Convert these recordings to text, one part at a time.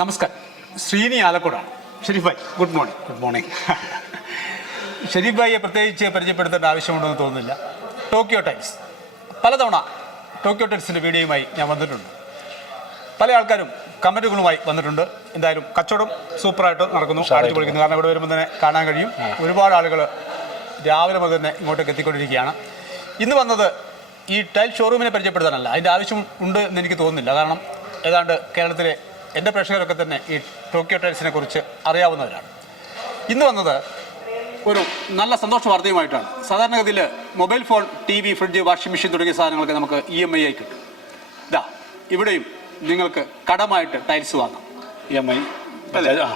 നമസ്കാരം. ശ്രീനി ആലക്കോടാണ്. ഷെരീഫായ് bhai good morning. Good morning. Sherif ഭായിയെ പ്രത്യേകിച്ച് പരിചയപ്പെടുത്തേണ്ട ആവശ്യമുണ്ടെന്ന് തോന്നുന്നില്ല. Tokyo Times. പലതവണ ടോക്കിയോ ടൈംസിന്റെ വീഡിയോയുമായി ഞാൻ വന്നിട്ടുണ്ട്. പല ആൾക്കാരും കമന്റുകളുമായി വന്നിട്ടുണ്ട്. എന്തായാലും കച്ചവടം സൂപ്പറായിട്ട് നടക്കുന്നു. അടിച്ചു പൊളിക്കുന്നു കാരണം ഇവിടെ വരുമ്പോൾ തന്നെ കാണാൻ കഴിയും. ഒരുപാട് ആളുകൾ രാവിലെ മുതൽ തന്നെ ഇങ്ങോട്ടേക്ക് എത്തിക്കൊണ്ടിരിക്കുകയാണ്. ഇന്ന് വന്നത് ഈ ടൈൽ ഷോറൂമിനെ പരിചയപ്പെടുത്താനല്ല. അതിന്റെ ആവശ്യം ഉണ്ട് എന്ന് എനിക്ക് തോന്നുന്നില്ല. കാരണം ഏതാണ്ട് കേരളത്തിലെ എന്റെ പ്രേക്ഷകരൊക്കെ തന്നെ ഈ ടോക്കിയോ ടൈൽസിനെ കുറിച്ച് അറിയാവുന്നവരാണ്. ഇന്ന് വന്നത് ഒരു നല്ല സന്തോഷ വാർത്തയുമായിട്ടാണ്. സാധാരണഗതിയിൽ mobile phone T V fridge washing machine തുടങ്ങിയ സാധനങ്ങളൊക്കെ നമുക്ക് ഇ എം ഐ ആയി കിട്ടും. ഇതാ ഇവിടെയും നിങ്ങൾക്ക് കടമായിട്ട് ടൈൽസ് വാങ്ങാം. E M I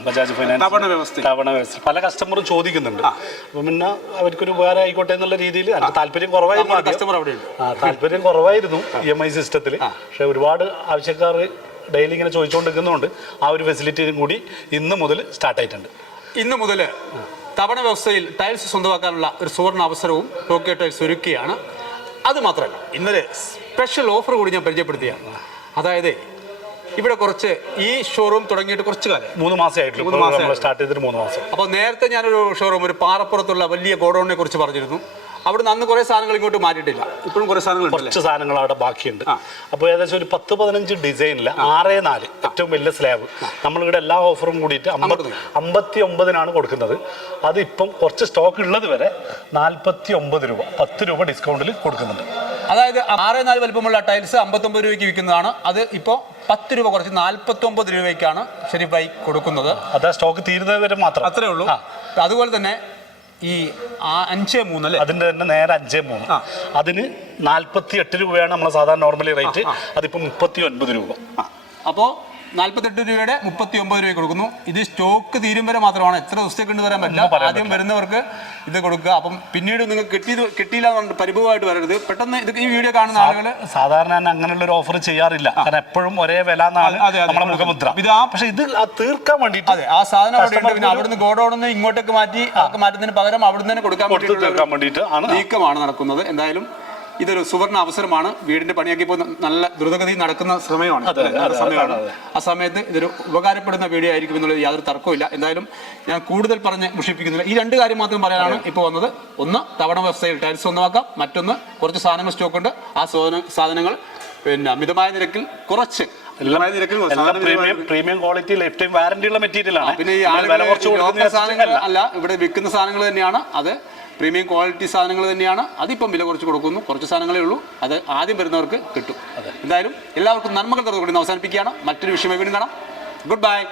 Bajaj finance. വ്യവസ്ഥ തവണ വ്യവസ്ഥ പല കസ്റ്റമറും ചോദിക്കുന്നുണ്ട്. അപ്പം പിന്നെ അവർക്കൊരു ഉപകാരം ആയിക്കോട്ടെ എന്നുള്ള രീതിയിൽ താല്പര്യം കുറവായിരുന്നു. കസ്റ്റമർ ആ താല്പര്യം കുറവായിരുന്നു ഇ എം ഐ സിസ്റ്റത്തിൽ. പക്ഷെ ഒരുപാട് ആവശ്യക്കാർ ഡെയിലി ഇങ്ങനെ ചോദിച്ചുകൊണ്ടിരിക്കുന്നതുകൊണ്ട് ആ ഒരു ഫെസിലിറ്റിയും കൂടി ഇന്ന് മുതൽ സ്റ്റാർട്ട് ആയിട്ടുണ്ട്. ഇന്ന് മുതൽ തവണ വ്യവസ്ഥയിൽ ടൈൽസ് സ്വന്തമാക്കാനുള്ള ഒരു സുവർണ അവസരവും ടോക്കിയോ ടൈൽസ് ഒരുക്കുകയാണ് അത് മാത്രമല്ല ഇന്നലെ സ്പെഷ്യൽ ഓഫർ കൂടി ഞാൻ പരിചയപ്പെടുത്തിയാണ്. അതായത് ഇവിടെ കുറച്ച് ഈ ഷോറൂം തുടങ്ങിയിട്ട് കുറച്ച് കാലം. മൂന്ന് മാസമായിട്ടുള്ളൂ മൂന്ന് മാസം സ്റ്റാർട്ട് ചെയ്തിട്ട് മൂന്ന് മാസം. അപ്പോൾ നേരത്തെ ഞാനൊരു ഷോറൂം ഒരു പാറപ്പുറത്തുള്ള വലിയ ഗോഡൌണിനെ കുറിച്ച് പറഞ്ഞിരുന്നു. അവിടുന്ന് അന്ന് കുറേ സാധനങ്ങൾ ഇങ്ങോട്ട് മാറ്റിയിട്ടില്ല. ഇപ്പോഴും കുറേ സാധനങ്ങൾ കുറച്ച് സാധനങ്ങൾ അവിടെ ബാക്കിയുണ്ട്. അപ്പോൾ ഏകദേശം ഒരു പത്ത് പതിനഞ്ച് ഡിസൈനിൽ ആറ് നാല് ഏറ്റവും വലിയ സ്ലാബ് നമ്മളിവിടെ എല്ലാ ഓഫറും കൂടിയിട്ട് അമ്പത് അമ്പത്തി ഒമ്പതിനാണ് കൊടുക്കുന്നത്. അത് ഇപ്പം കുറച്ച് സ്റ്റോക്ക് ഉള്ളത് വരെ നാൽപ്പത്തി ഒമ്പത് രൂപ പത്ത് രൂപ ഡിസ്കൗണ്ടിൽ കൊടുക്കുന്നുണ്ട്. അതായത് ആറ് നാല് വലിപ്പമുള്ള ടൈൽസ് അമ്പത്തൊമ്പത് രൂപയ്ക്ക് വിൽക്കുന്നതാണ്. അത് ഇപ്പോൾ പത്ത് രൂപ കുറച്ച് നാൽപ്പത്തൊമ്പത് രൂപയ്ക്കാണ് ഷെരീഫായി കൊടുക്കുന്നത്. അത് സ്റ്റോക്ക് തീരുന്നത് വരെ മാത്രം. അത്രേ ഉള്ളൂ. അതുപോലെ തന്നെ ഈ ആ അഞ്ച് മൂന്ന് അല്ലേ? അതിന്റെ തന്നെ നേരെ അഞ്ചേ മൂന്ന്. അതിന് നാൽപ്പത്തി എട്ട് രൂപയാണ് നമ്മളെ സാധാരണ നോർമലി റേറ്റ് അതിപ്പോൾ മുപ്പത്തി ഒൻപത് രൂപ. അപ്പോൾ നാൽപ്പത്തെട്ട് രൂപയുടെ മുപ്പത്തി ഒമ്പത് രൂപ കൊടുക്കുന്നു. ഇത് സ്റ്റോക്ക് തീരും വരെ മാത്രമാണ്. എത്ര ദിവസത്തേക്ക് കൊണ്ട് വരാൻ പറ്റില്ല. ആദ്യം വരുന്നവർക്ക് ഇത് കൊടുക്കുക. അപ്പം പിന്നീട് നിങ്ങൾ കിട്ടിയത് കിട്ടിയില്ല എന്ന് പരിഭവമായിട്ട് വരരുത്. പെട്ടെന്ന് ഇത് ഈ വീഡിയോ കാണുന്ന ആളുകൾ സാധാരണ ഞാൻ അങ്ങനെയുള്ള ഒരു ഓഫർ ചെയ്യാറില്ല. കാരണം എപ്പോഴും ഒരേ വില എന്നാണ്. നമ്മളെ മുഖമുദ്ര. ഇത് ആ- പക്ഷേ ഇത് തീർക്കാൻ വേണ്ടിയിട്ട് അതെ ആ സാധനം അവിടെ അവിടുന്ന് ഗോഡൌണിൽ ഇങ്ങോട്ടേക്ക് മാറ്റി മാറ്റുന്നതിന് പകരം അവിടുന്ന് തന്നെ കൊടുക്കാൻ വേണ്ടിയിട്ട് നീക്കമാണ് നടക്കുന്നത്. എന്തായാലും ഇതൊരു സുവർണ അവസരമാണ്. വീടിന്റെ പണിയൊക്കെ ഇപ്പോൾ നല്ല ദ്രുതഗതി നടക്കുന്ന സമയമാണ്. സമയമാണ്. ആ സമയത്ത് ഇതൊരു ഉപകാരപ്പെടുന്ന വീഡിയോ ആയിരിക്കും എന്നുള്ളത് യാതൊരു തർക്കമില്ല എന്തായാലും ഞാൻ കൂടുതൽ പറഞ്ഞ് മുഷിപ്പിക്കുന്നില്ല. ഈ രണ്ട് കാര്യം മാത്രം പറയാനാണ് ഇപ്പോൾ വന്നത്. ഒന്ന് തവണ വ്യവസ്ഥയിൽ ടൈൽസ് സ്വന്തമാക്കാം മറ്റൊന്ന് കുറച്ച് സാധനങ്ങൾ സ്റ്റോക്ക് ഉണ്ട്. ആ സാധന- സാധനങ്ങൾ പിന്നെ മിതമായ നിരക്കിൽ കുറച്ച് premium quality life time warranty ഉള്ള മെറ്റീരിയൽ ആണ്. പിന്നെ ഈ ആളുകൾ അല്ല ഇവിടെ വിൽക്കുന്ന സാധനങ്ങൾ തന്നെയാണ്. അത് പ്രീമിയം ക്വാളിറ്റി സാധനങ്ങൾ തന്നെയാണ്. അതിപ്പം വില കുറച്ച് കൊടുക്കുന്നു. കുറച്ച് സാധനങ്ങളേ ഉള്ളൂ. അത് ആദ്യം വരുന്നവർക്ക് കിട്ടും. എന്തായാലും എല്ലാവർക്കും നന്മകൾ തുറന്നു അവസാനിപ്പിക്കുകയാണ്. മറ്റൊരു വിഷയം വീണ്ടും കാണാം. Good bye